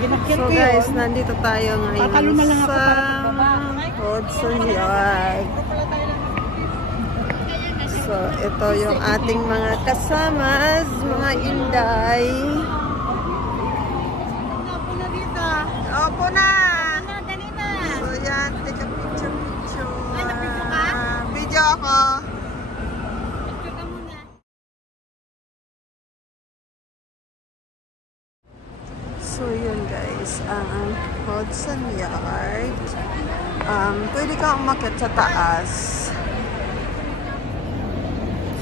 So guys, nandito tayo ngayon sa Hudson Yard. So ito yung ating mga kasamas, mga inday. Opo na dito. Opo na! Dali na. So yan, take a picture. Ay, na-picture ka? Video ako. Picture ka muna. So yun guys, ang Hudson Yard. Pwede ka umakyat sa taas.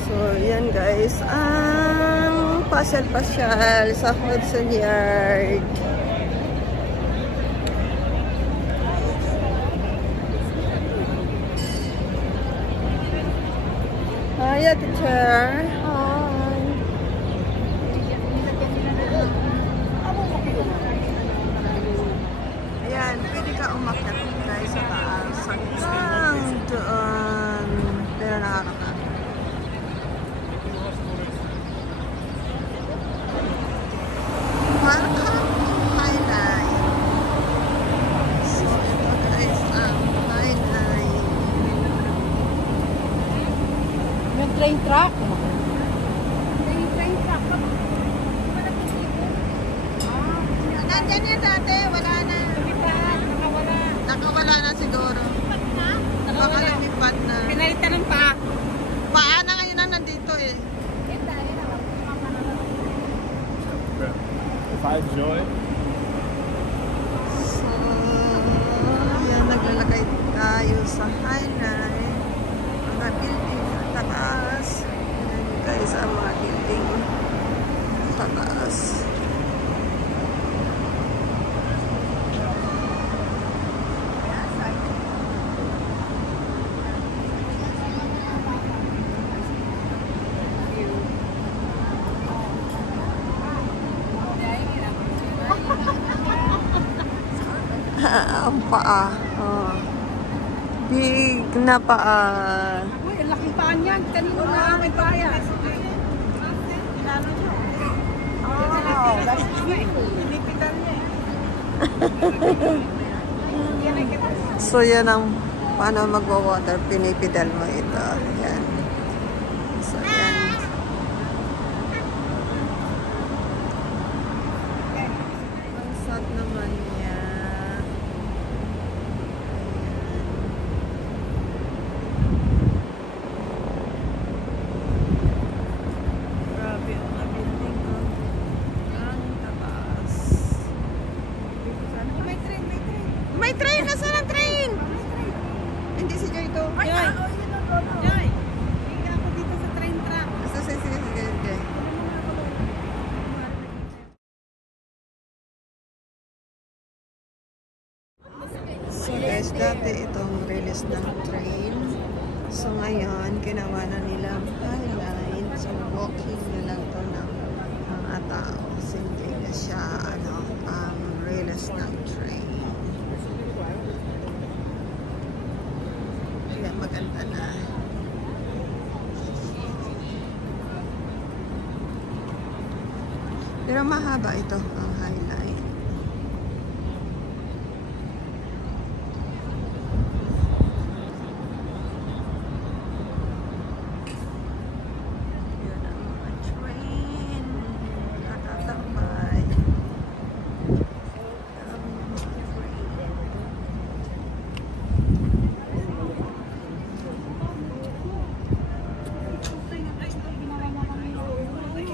So yan guys, ang pasyal-pasyal sa Hudson Yard. Hiya, teacher. Hi. Ayan, pwede ka umakyat guys sa taas. Hanggang doon. Pero nakakakakit. Welcome to Highline. So, ito guys ang Highline. Yung train track. Nandyan yan dati, wala na. Nakawala na siguro. Baka lumipat na. Pinalitan ng pa. Paa na ngayon ang nandito eh. Five Joy. So, yan, naglalakay tayo sa Highline. Mga building sa taas. Yan guys, ang mga building sa taas. Ang paa. Oh. Big na paa. Uy, ang laking paan yan. Kanino na may paya. Oh, Pinipitan niya eh. so yan ang paano magwa-water. Pinipidal mo ito. Yan. So yan. Ang sad naman niya. Grabe ang mga building. Ang taas. May train! Nasaan ang train? Hindi si Joy to. Joy! Joy! Hindi ako dito sa train track. Sige. So guys, dati itong release ng train. So ngayon, ginawa na nilang Highline. So walking na lang to ng mga tao. So hindi na siya release ng train. Kaya maganda na. Pero mahaba ito ang Highline. Yun ang mga train. Nakatambay.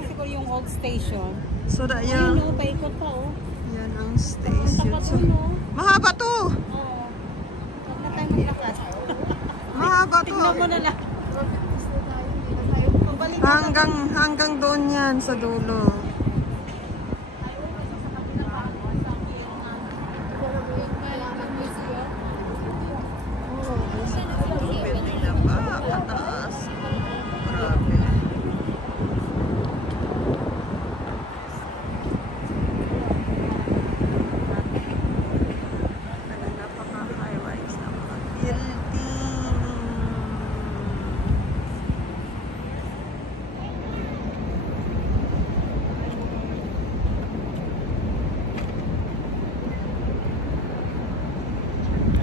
Siguro yung old station. So da Ayun yan. o, paikot pa o. Yan ang station. Tapat So, o. mahaba to. Oo. Huwag na tayo maglakas. Mahaba to. Tignan mo na lang. Hanggang doon yan sa dulo. Building na ba? Pataas. Grabe. Napaka-high-rise na mga building.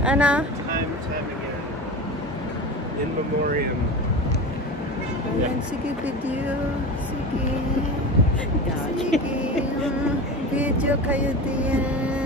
Ano? Times having a in memoriam. Ayan, sige video. Sige. Sige. Video kayo diyan.